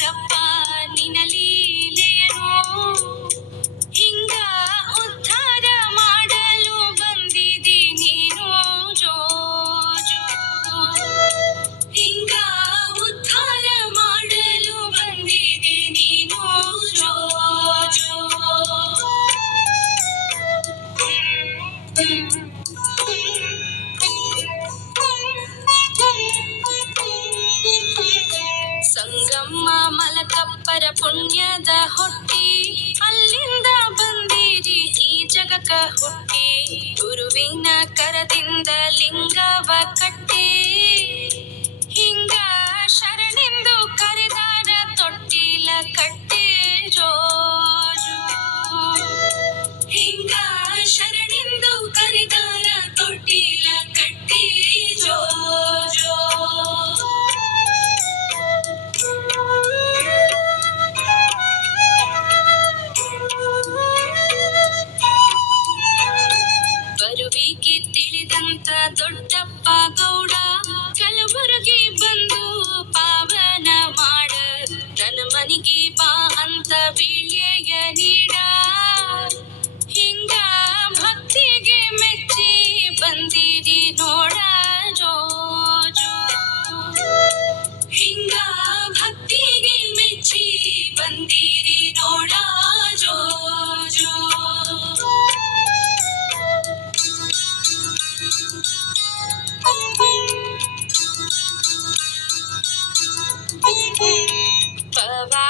ಬಾರಪ್ಪ ನಿನ ಲೀಲೆಯನು ಹಿಂಗ ಉದ್ಧಾರ ಮಾಡಲು ಬಂದಿದಿ ನೀನು ಜೋ ಜೋ. ಹಿಂಗ ಉದ್ಧಾರ ಮಾಡಲು ಬಂದಿದಿ ನೀನು ಜೋ ಜೋ. ಸಂಗಮ್ಮ ಮಲಕಪ್ಪರ ಪುಣ್ಯದ ಹೊಟ್ಟಿ ಅಲ್ಲಿಂದ ಬಂದಿರಿ ಈ ಜಗಕ್ಕ ಹುಟ್ಟಿ ಗುರುವಿನ ಕರದಿಂದ ಲಿಂಗವ ಕಟ್ಟಿ ಹಿಂಗ ಶರಣಿಂದು ಕರೆದಾರ ತೊಟ್ಟಿಲ ಕಟ್ಟಿ ಜೋ ಜೋ. ಹಿಂಗ ಶರಣಿಂದು ಕರೆದಾರ ತೊಟ್ಟಿಲ ಕಟ್ಟಿ ಜೋ ಜೋ. ಬರುವಿಕೆ ತಿಳಿದಂತ ದೊಡ್ಡಪ್ಪ ಗೌಡ ಕಲಬುರಗಿ ಬಂದು ಪಾವನ ಮಾಡ ನನ್ನ ಮನಿಗೆ ಬಾ ಅಂತ ಬೀಳ್ಯೆಯ ನೀಡ ಹಿಂಗ ಭಕ್ತಿಗೆ ಮೆಚ್ಚಿ ಬಂದಿರಿ ನೋಡ ಜೋ ಜೋ. ಹಿಂಗ ಭಕ್ತಿಗೆ ಮೆಚ್ಚಿ ಬಂದಿರಿ ನೋಡ ಜೋ ಜೋ. ಪವಾಡ